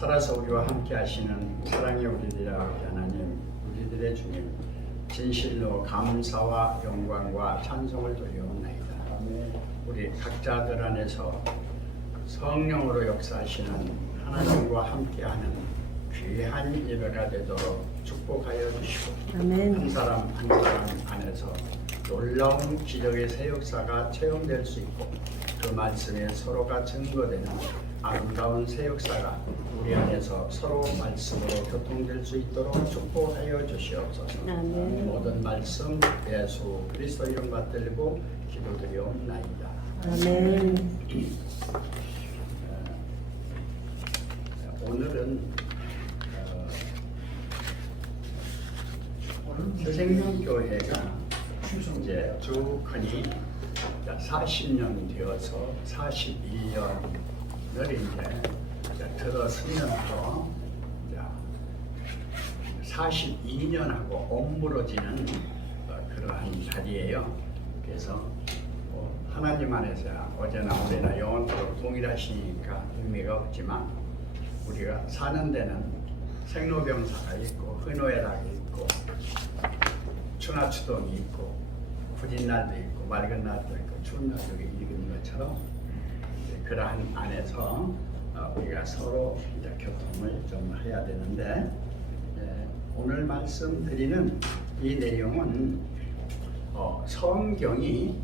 살아서 우리와 함께 하시는 사랑의 우리들의 아버지 하나님, 우리들의 주님, 진실로 감사와 영광과 찬송을 돌려옵나이다. 우리 각자들 안에서 성령으로 역사하시는 하나님과 함께하는 귀한 예배가 되도록 축복하여 주시고, 아멘. 한 사람 한 사람 안에서 놀라운 기적의 새 역사가 체험될 수 있고, 그 말씀에 서로가 증거되는 아름다운 새 역사가 우리 안에서 서로 말씀으로 교통될 수 있도록 축복하여 주시옵소서. 아멘. 모든 말씀 예수 그리스도 이름 받들고 기도드리옵나이다. 아멘. 오늘은 새생명교회가 이제 쭉 하니 40년 되어서 41년을 이제 들어서면서 42년하고 옴므러지는 그러한 자리예요. 그래서 하나님 안에서 어제나 오늘이나 영원토록 동일하시니까 의미가 없지만, 우리가 사는 데는 생로병사가 있고 흔오해락이 있고 추나추동이 있고 구린 날도 있고 맑은 날도 있고 추운 날도 있는 것처럼, 그러한 안에서 우리가 서로 이제 교통을 좀 해야 되는데, 오늘 말씀드리는 이 내용은 성경이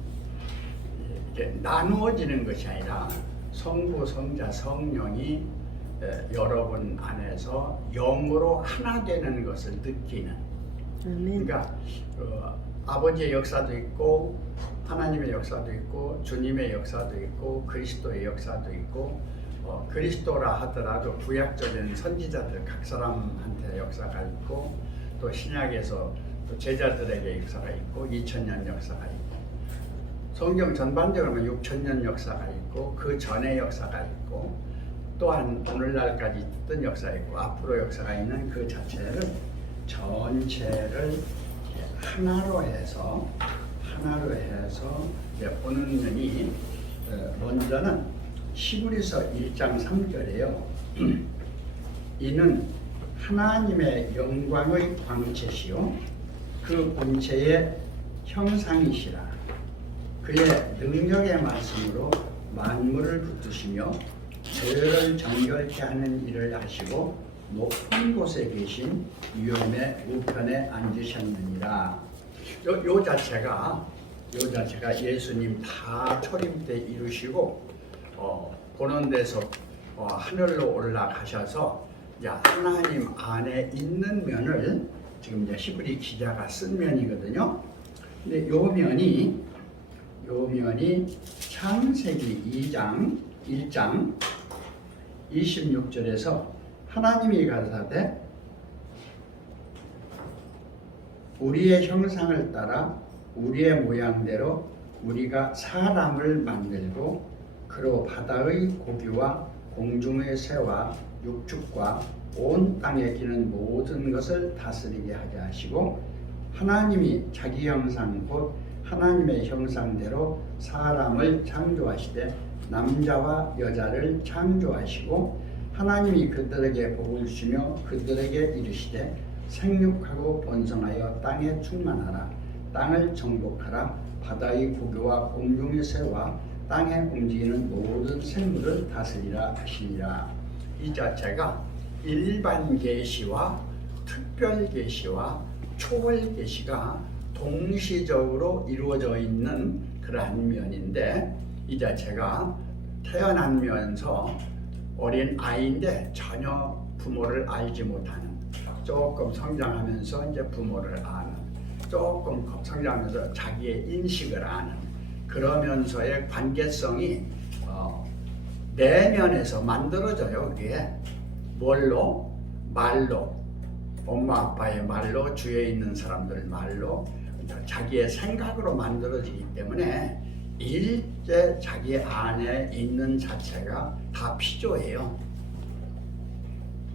이렇게 나누어지는 것이 아니라 성부, 성자, 성령이 여러분 안에서 영으로 하나 되는 것을 느끼는, 아멘. 그러니까 아버지의 역사도 있고 하나님의 역사도 있고 주님의 역사도 있고 그리스도의 역사도 있고, 그리스도라 하더라도 구약적인 선지자들 각 사람한테 역사가 있고, 또 신약에서 또 제자들에게 역사가 있고 2000년 역사가 있고, 성경 전반적으로 6000년 역사가 있고 그 전의 역사가 있고, 또한 오늘날까지 있던 역사가 있고 앞으로 역사가 있는 그 자체를 전체를 하나로 해서 보는 면이, 먼저는 히브리서 1장 3절이에요. 이는 하나님의 영광의 광채시요 그 본체의 형상이시라. 그의 능력의 말씀으로 만물을 붙드시며 죄를 정결케 하는 일을 하시고 높은 곳에 계신 위엄의 우편에 앉으셨느니라. 요 자체가 예수님 다 초림 때 이루시고 보는 데서 하늘로 올라가셔서 이제 하나님 안에 있는 면을 지금 이제 히브리 기자가 쓴 면이거든요. 근데 요 면이 창세기 2장 1장 26절에서 하나님이 가라사대 우리의 형상을 따라 우리의 모양대로 우리가 사람을 만들고 그로 바다의 고기와 공중의 새와 육축과 온 땅에 기는 모든 것을 다스리게 하게 하시고, 하나님이 자기 형상 곧 하나님의 형상대로 사람을 창조하시되 남자와 여자를 창조하시고, 하나님이 그들에게 복을 주시며 그들에게 이르시되 생육하고 번성하여 땅에 충만하라. 땅을 정복하라. 바다의 고기와 공중의 새와 땅에 움직이는 모든 생물을 다스리라 하시니라. 이 자체가 일반 계시와 특별 계시와 초월 계시가 동시적으로 이루어져 있는 그러한 면인데, 이 자체가 태어나면서 어린 아이인데 전혀 부모를 알지 못하는, 조금 성장하면서 이제 부모를 아는, 조금 성장하면서 자기의 인식을 아는, 그러면서의 관계성이 내면에서 만들어져요. 그게 뭘로? 말로, 엄마 아빠의 말로, 주위에 있는 사람들 말로, 자기의 생각으로 만들어지기 때문에 일제 자기 안에 있는 자체가 다 피조예요.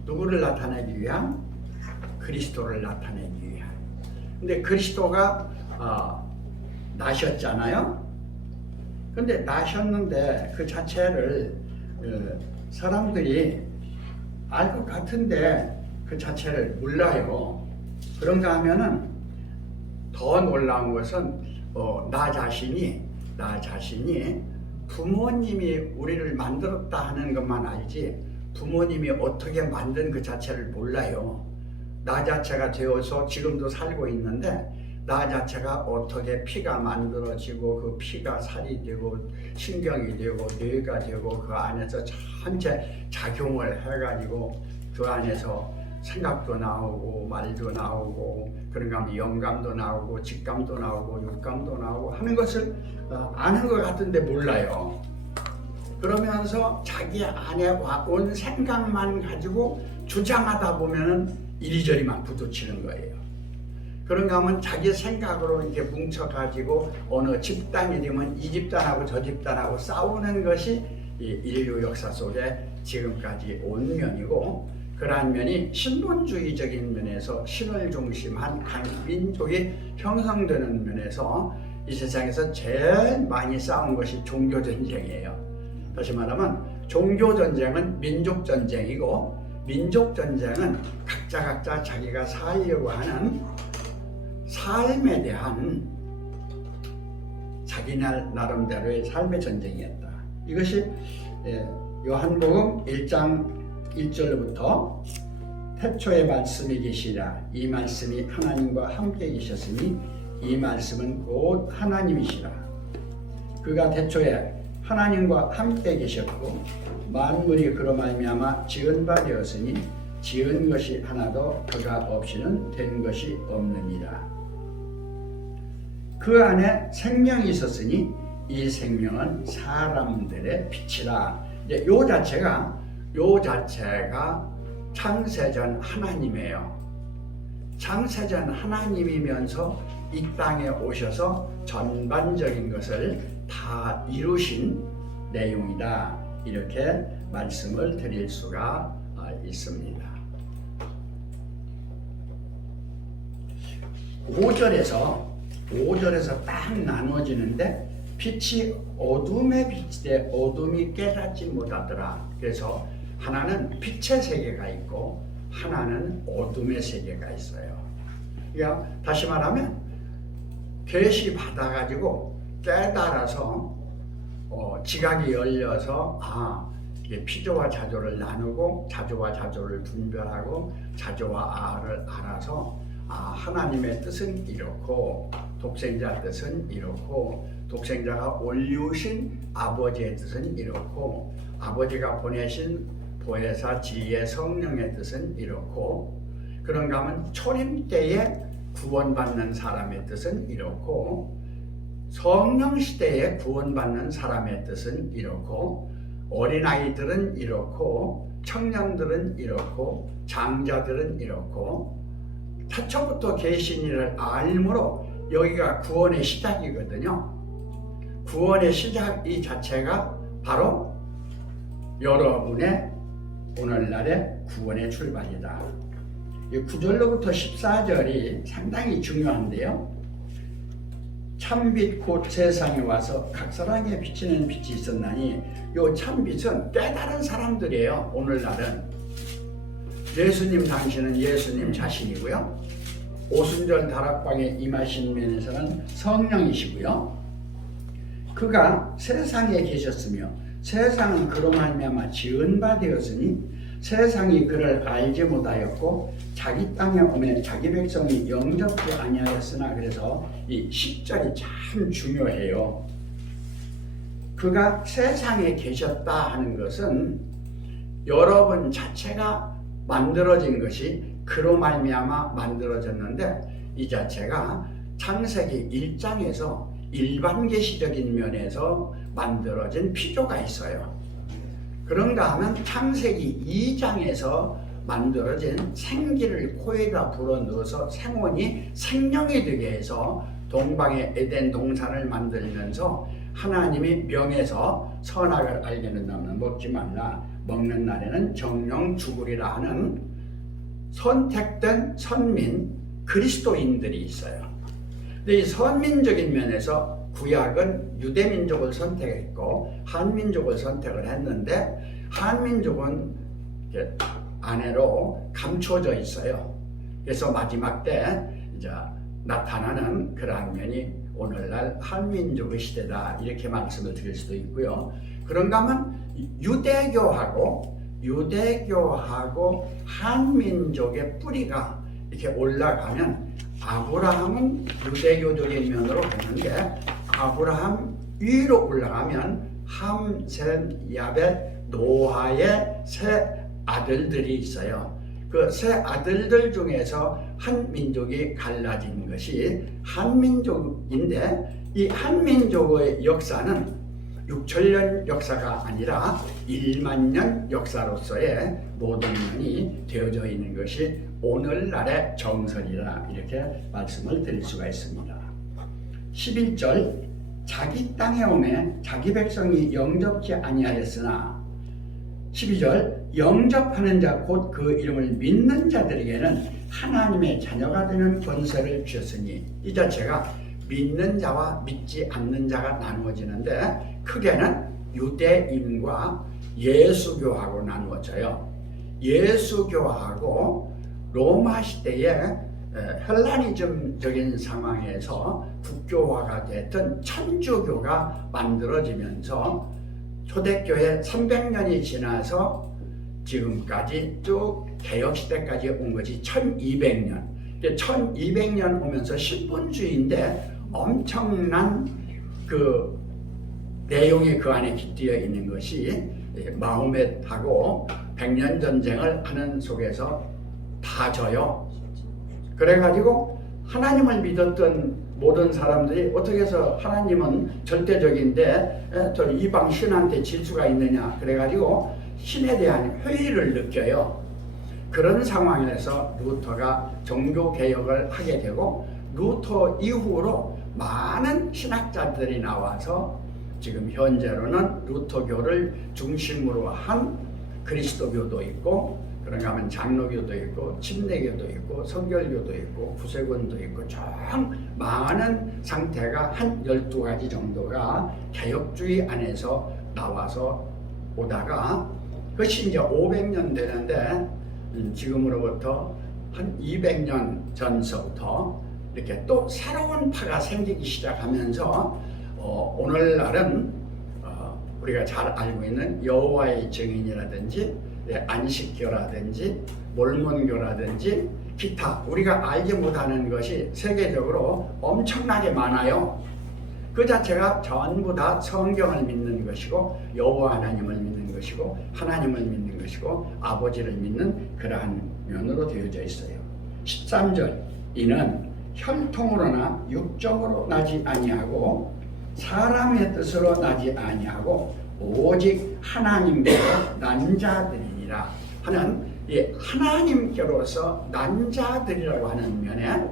누구를 나타내기 위한? 그리스도를 나타내기 위한. 근데 그리스도가 나셨잖아요. 근데 나셨는데 그 자체를 사람들이 알 것 같은데 그 자체를 몰라요. 그런가 하면은 더 놀라운 것은 나 자신이 부모님이 우리를 만들었다 하는 것만 알지 부모님이 어떻게 만든 그 자체를 몰라요. 나 자체가 되어서 지금도 살고 있는데 나 자체가 어떻게 피가 만들어지고 그 피가 살이 되고 신경이 되고 뇌가 되고 그 안에서 전체 작용을 해가지고 그 안에서 생각도 나오고 말도 나오고 그런가 하면 영감도 나오고 직감도 나오고 육감도 나오고 하는 것을 아는 것 같은데 몰라요. 그러면서 자기 안에 온 생각만 가지고 주장하다 보면은 이리저리만 부딪히는 거예요. 그런가 하면 자기 생각으로 이렇게 뭉쳐가지고 어느 집단이 되면 이 집단하고 저 집단하고 싸우는 것이 이 인류 역사 속에 지금까지 온 면이고, 그러한 면이 신본주의적인 면에서 신을 중심한 한 민족이 형성되는 면에서 이 세상에서 제일 많이 싸운 것이 종교전쟁이에요. 다시 말하면 종교전쟁은 민족전쟁이고, 민족전쟁은 각자 자기가 살려고 하는 삶에 대한 자기 나름대로의 삶의 전쟁이었다. 이것이 요한복음 1장 1절부터 태초에 말씀이 계시라. 이 말씀이 하나님과 함께 계셨으니 이 말씀은 곧 하나님이시라. 그가 태초에 하나님과 함께 계셨고 만물이 그로 말미암아 지은 바 되었으니 지은 것이 하나도 그가 없이는 된 것이 없느니라. 그 안에 생명이 있었으니 이 생명은 사람들의 빛이라. 이제 요 자체가 창세전 하나님이에요. 창세전 하나님이면서 이 땅에 오셔서 전반적인 것을 다 이루신 내용이다. 이렇게 말씀을 드릴 수가 있습니다. 5절에서 딱 나눠지는데 빛이 어둠의 빛에 어둠이 깨닫지 못하더라. 그래서 하나는 빛의 세계가 있고 하나는 어둠의 세계가 있어요. 그러니까 다시 말하면 계시 받아가지고 깨달아서 지각이 열려서 이게 피조와 자조를 나누고 자조와 자조를 분별하고 자조와 아를 알아서 하나님의 뜻은 이렇고 독생자 뜻은 이렇고 독생자가 올리우신 아버지의 뜻은 이렇고 아버지가 보내신 보혜사 지혜 성령의 뜻은 이렇고 그런가 하면 초림 때에 구원받는 사람의 뜻은 이렇고 성령 시대에 구원받는 사람의 뜻은 이렇고 어린아이들은 이렇고 청년들은 이렇고 장자들은 이렇고 태초부터 계신 이를 알므로 여기가 구원의 시작이거든요. 구원의 시작 이 자체가 바로 여러분의 오늘날의 구원의 출발이다. 9절로부터 14절이 상당히 중요한데요. 참빛 곧 세상에 와서 각 사람에게 비치는 빛이 있었나니 이 참빛은 깨달은 사람들이에요. 오늘날은 예수님 당신은 예수님 자신이고요. 오순절 다락방에 임하신 면에서는 성령이시고요. 그가 세상에 계셨으며 세상은 그로 말미암아 지은 바 되었으니 세상이 그를 알지 못하였고 자기 땅에 오매 자기 백성이 영접지 아니하였으나. 그래서 이 10절이 참 중요해요. 그가 세상에 계셨다 하는 것은 여러분 자체가 만들어진 것이 그로 말미암아 만들어졌는데 이 자체가 창세기 1장에서 일반 계시적인 면에서 만들어진 피조가 있어요. 그런가 하면 창세기 2장에서 만들어진 생기를 코에다 불어넣어서 생원이 생명이 되게 해서 동방의 에덴 동산을 만들면서 하나님이 명해서 선악을 알게는 너는 먹지 말라, 먹는 날에는 정령 죽으리라 하는 선택된 선민 그리스도인들이 있어요. 근데 이 선민적인 면에서 구약은 유대민족을 선택했고 한민족을 선택을 했는데 한민족은 안으로 감춰져 있어요. 그래서 마지막 때 이제 나타나는 그러한 면이 오늘날 한민족의 시대다 이렇게 말씀을 드릴 수도 있고요. 그런가 하면 유대교하고 한민족의 뿌리가 이렇게 올라가면 아브라함은 유대교적인 면으로 보는데 아브라함 위로 올라가면 함, 셈, 야벳, 노아의 세 아들들이 있어요. 그 세 아들들 중에서 한 민족이 갈라진 것이 한민족인데 이 한민족의 역사는 6천년 역사가 아니라 1만 년 역사로서의 모든 면이 되어져 있는 것이 오늘날의 정설이라 이렇게 말씀을 드릴 수가 있습니다. 11절 자기 땅에 오매 자기 백성이 영접지 아니하였으나 12절 영접하는 자 곧 그 이름을 믿는 자들에게는 하나님의 자녀가 되는 권세를 주셨으니 이 자체가 믿는 자와 믿지 않는 자가 나누어지는데 크게는 유대인과 예수교하고 나누어져요. 예수교하고 로마 시대의 헬라니즘적인 상황에서 국교화가 됐던 천주교가 만들어지면서 초대교회 300년이 지나서 지금까지 쭉 개혁시대까지 온 것이 1200년. 1200년 오면서 신분주의인데 엄청난 그 내용이 그 안에 깃들여 있는 것이 마호멧하고 100년 전쟁을 하는 속에서 다 져요. 그래가지고 하나님을 믿었던 모든 사람들이 어떻게 해서 하나님은 절대적인데 저 이방 신한테 질 수가 있느냐 그래가지고 신에 대한 회의를 느껴요. 그런 상황에서 루터가 종교개혁을 하게 되고 루터 이후로 많은 신학자들이 나와서 지금 현재로는 루터교를 중심으로 한 그리스도교도 있고 그런가 하면 장로교도 있고 침례교도 있고 성결교도 있고 구세군도 있고 좀 많은 상태가 한 12가지 정도가 개혁주의 안에서 나와서 오다가 그것이 이제 500년 되는데 지금으로부터 한 200년 전서부터 이렇게 또 새로운 파가 생기기 시작하면서 오늘날은 우리가 잘 알고 있는 여호와의 증인이라든지 안식교라든지 몰몬교라든지 기타 우리가 알지 못하는 것이 세계적으로 엄청나게 많아요. 그 자체가 전부 다 성경을 믿는 것이고 여호와 하나님을 믿는 것이고 하나님을 믿는 것이고 아버지를 믿는 그러한 면으로 되어져 있어요. 13절 이는 혈통으로나 육적으로 나지 아니하고 사람의 뜻으로 나지 아니하고 오직 하나님께로 난 자들이니라 하는 이 하나님께로서 난 자들이라고 하는 면에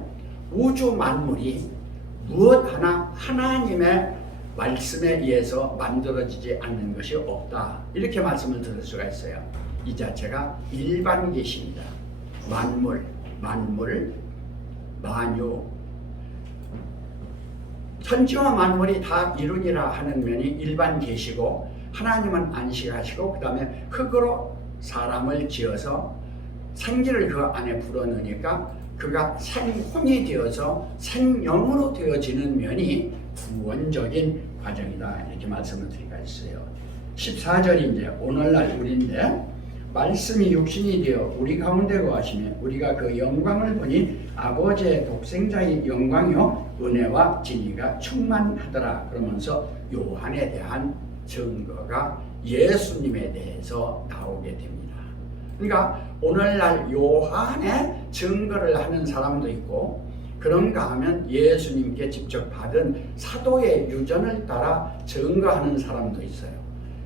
우주 만물이 무엇 하나 하나님의 말씀에 의해서 만들어지지 않는 것이 없다 이렇게 말씀을 드릴 수가 있어요. 이 자체가 일반 계시입니다. 만물, 만유 천지와 만물이 다 이루니라 하는 면이 일반 계시고 하나님은 안식하시고 그 다음에 흙으로 사람을 지어서 생기를 그 안에 불어넣으니까 그가 생혼이 되어서 생명으로 되어지는 면이 구원적인 과정이다 이렇게 말씀을 드리고 있어요. 14절이 이제 오늘날 우리인데 말씀이 육신이 되어 우리 가운데 거하시며 우리가 그 영광을 보니 아버지의 독생자의 영광이요 은혜와 진리가 충만하더라 그러면서 요한에 대한 증거가 예수님에 대해서 나오게 됩니다. 그러니까 오늘날 요한의 증거를 하는 사람도 있고 그런가 하면 예수님께 직접 받은 사도의 유전을 따라 증거하는 사람도 있어요.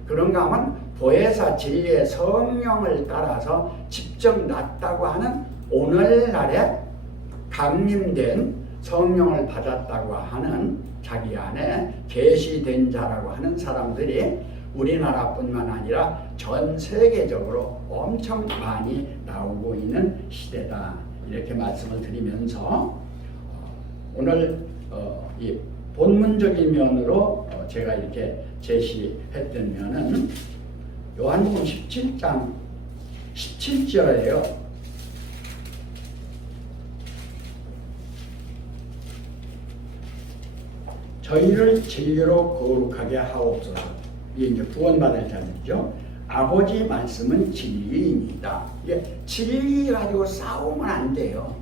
그런가 하면 보혜사 진리의 성령을 따라서 직접 났다고 하는 오늘날에 강림된 성령을 받았다고 하는 자기 안에 계시된 자라고 하는 사람들이 우리나라뿐만 아니라 전 세계적으로 엄청 많이 나오고 있는 시대다 이렇게 말씀을 드리면서 오늘 이 본문적인 면으로 제가 이렇게 제시했던 면은 요한복음 17장 17절이에요. 저희를 진리로 거룩하게 하옵소서. 이게 이제 구원받을 자들이죠. 아버지 말씀은 진리입니다. 이게 진리 가지고 싸우면 안 돼요.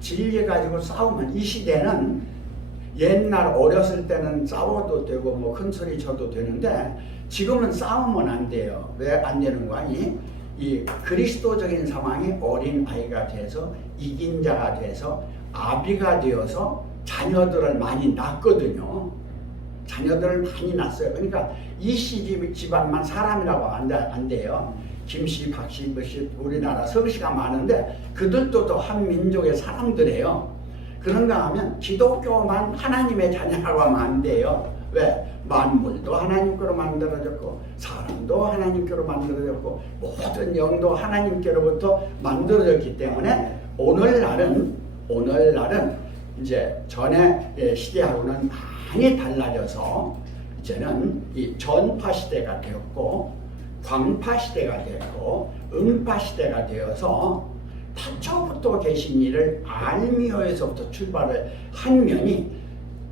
진리 가지고 싸우면, 이 시대는 옛날 어렸을 때는 싸워도 되고 뭐 큰 소리 쳐도 되는데 지금은 싸우면 안 돼요. 왜 안 되는 거 아니? 이 그리스도적인 상황이 어린 아이가 돼서 이긴 자가 돼서 아비가 되어서 자녀들을 많이 낳거든요. 자녀들을 많이 낳았어요. 그러니까 이씨 집안만 사람이라고 안 돼요. 김씨, 박씨, 뭐씨, 우리나라 성씨가 많은데 그들도 또 한 민족의 사람들이에요. 그런가 하면 기독교만 하나님의 자녀라고 하면 안 돼요. 왜? 만물도 하나님께로 만들어졌고 사람도 하나님께로 만들어졌고 모든 영도 하나님께로부터 만들어졌기 때문에 오늘날은 이제 전의 시대하고는 많이 달라져서 이제는 이 전파 시대가 되었고 광파 시대가 되었고 음파 시대가 되어서 태초부터 계신 이를 알미오에서부터 출발을 한 면이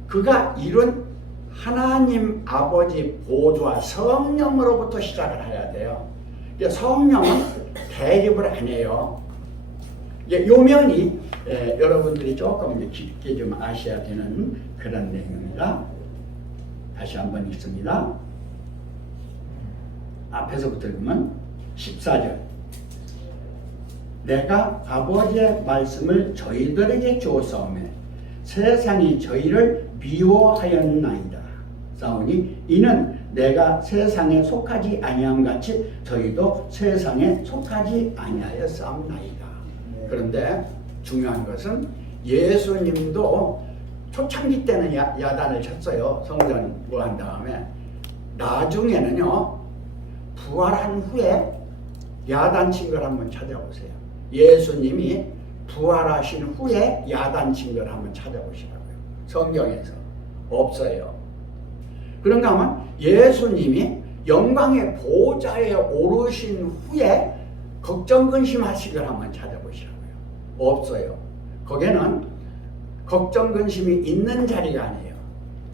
그가 이룬 하나님 아버지 보좌 성령으로부터 시작을 해야 돼요. 성령은 대립을 안 해요. 요 면이 여러분들이 조금 깊게 좀 아셔야 되는 그런 내용입니다. 다시 한번 읽습니다. 앞에서부터 읽으면 14절. 내가 아버지의 말씀을 저희들에게 주었사오매 세상이 저희를 미워하였나이다. 싸우니 이는 내가 세상에 속하지 아니함 같이 저희도 세상에 속하지 아니하였사옵나이다. 그런데 중요한 것은 예수님도 초창기 때는 야단을 쳤어요. 성전 뭐 한 다음에 나중에는요 부활한 후에 야단친 걸 한번 찾아보세요. 예수님이 부활하신 후에 야단친 걸 한번 찾아보시라고요. 성경에서 없어요. 그런가 하면 예수님이 영광의 보좌에 오르신 후에 걱정 근심하신 걸 한번 찾아보시라고요. 없어요. 거기에는 걱정 근심이 있는 자리가 아니에요.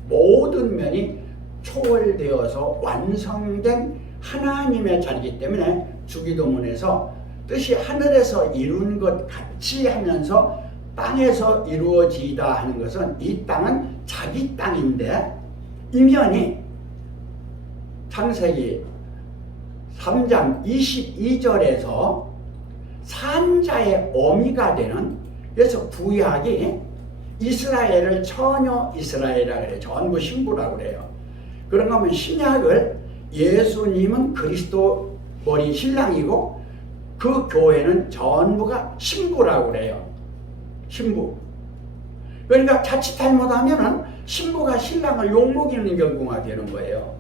모든 면이 초월되어서 완성된 하나님의 자리이기 때문에 주기도문에서 뜻이 하늘에서 이룬 것 같이 하면서 땅에서 이루어지다 하는 것은 이 땅은 자기 땅인데 이면이 창세기 3장 22절에서 산자의 어미가 되는, 그래서 구약이 이스라엘을 처녀 이스라엘이라고 그래요. 전부 신부라고 그래요. 그런가 하면 신약을 예수님은 그리스도 머리 신랑이고 그 교회는 전부가 신부라고 그래요. 신부. 그러니까 자칫 잘못하면은 신부가 신랑을 욕먹이는 경우가 되는 거예요.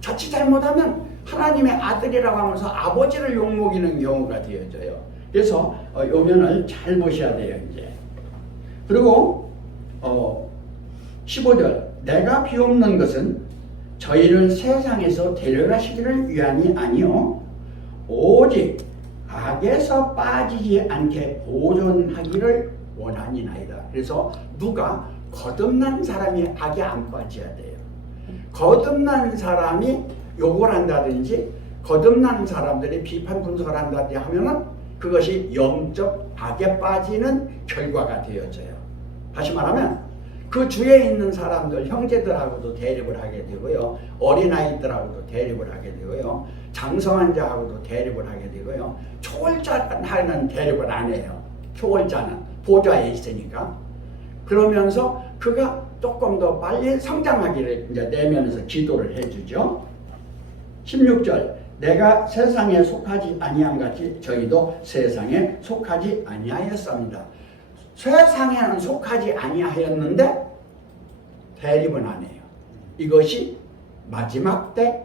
자칫 잘못하면 하나님의 아들이라고 하면서 아버지를 욕먹이는 경우가 되어져요. 그래서 요 면을 잘 보셔야 돼요, 이제. 그리고 15절. 내가 비옵는 것은 저희를 세상에서 데려가시기를 위함이 아니요 오직 악에서 빠지지 않게 보존하기를 원하니나이다. 그래서 누가 거듭난 사람이 악에 안 빠져야 돼요. 거듭난 사람이 욕을 한다든지 거듭난 사람들이 비판 분석을 한다든지 하면은 그것이 영적 악에 빠지는 결과가 되어져요. 다시 말하면 그 주위에 있는 사람들, 형제들하고도 대립을 하게 되고요. 어린아이들하고도 대립을 하게 되고요. 장성한 자하고도 대립을 하게 되고요. 초월자는 대립을 안 해요. 초월자는 보좌에 있으니까. 그러면서 그가 조금 더 빨리 성장하기를 이제 내면에서 기도를 해주죠. 16절. 내가 세상에 속하지 아니함 같이 저희도 세상에 속하지 아니하였습니다. 세상에는 속하지 아니하였는데 대립은 안 해요. 이것이 마지막 때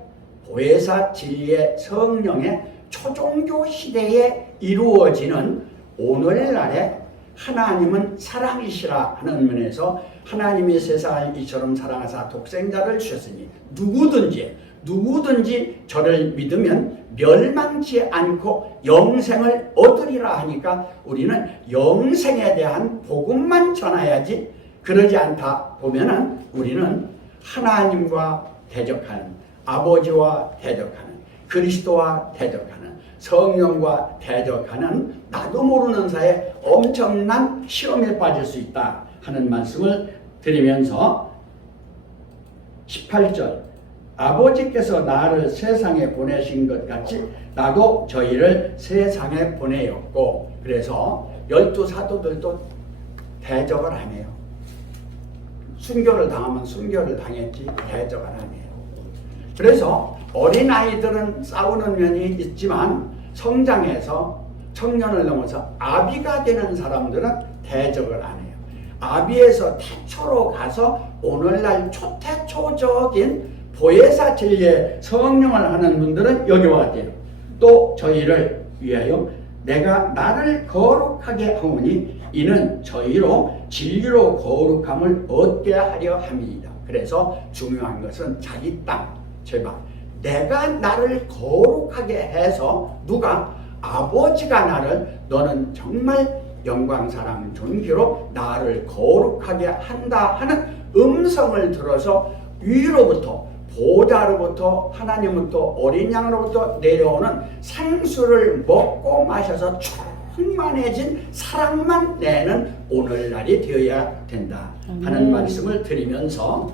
보혜사 진리의 성령의 초종교 시대에 이루어지는 오늘날에 하나님은 사랑이시라 하는 면에서 하나님이 세상을 이처럼 사랑하사 독생자를 주셨으니 누구든지 저를 믿으면 멸망치 않고 영생을 얻으리라 하니까 우리는 영생에 대한 복음만 전해야지, 그러지 않다 보면은 우리는 하나님과 대적하는, 아버지와 대적하는, 그리스도와 대적하는, 성령과 대적하는 나도 모르는 사이에 엄청난 시험에 빠질 수 있다 하는 말씀을 드리면서 18절, 아버지께서 나를 세상에 보내신 것 같이 나도 저희를 세상에 보내었고, 그래서 12사도들도 대적을 안 해요. 순교를 당하면 순교를 당했지 대적을 안 해요. 그래서 어린아이들은 싸우는 면이 있지만 성장해서 청년을 넘어서 아비가 되는 사람들은 대적을 안 해요. 아비에서 태초로 가서 오늘날 초태초적인 보혜사 진리의 성령을 하는 분들은 여기 와야 또 저희를 위하여 내가 나를 거룩하게 하오니 이는 저희로 진리로 거룩함을 얻게 하려 함이니이다. 그래서 중요한 것은 자기 땅, 제발 내가 나를 거룩하게 해서 누가? 아버지가 나를 너는 정말 영광 사랑 존귀로 나를 거룩하게 한다 하는 음성을 들어서 위로부터, 보좌로부터, 하나님부터, 어린 양으로부터 내려오는 생수를 먹고 마셔서 충만해진 사랑만 내는 오늘날이 되어야 된다 하는 말씀을 드리면서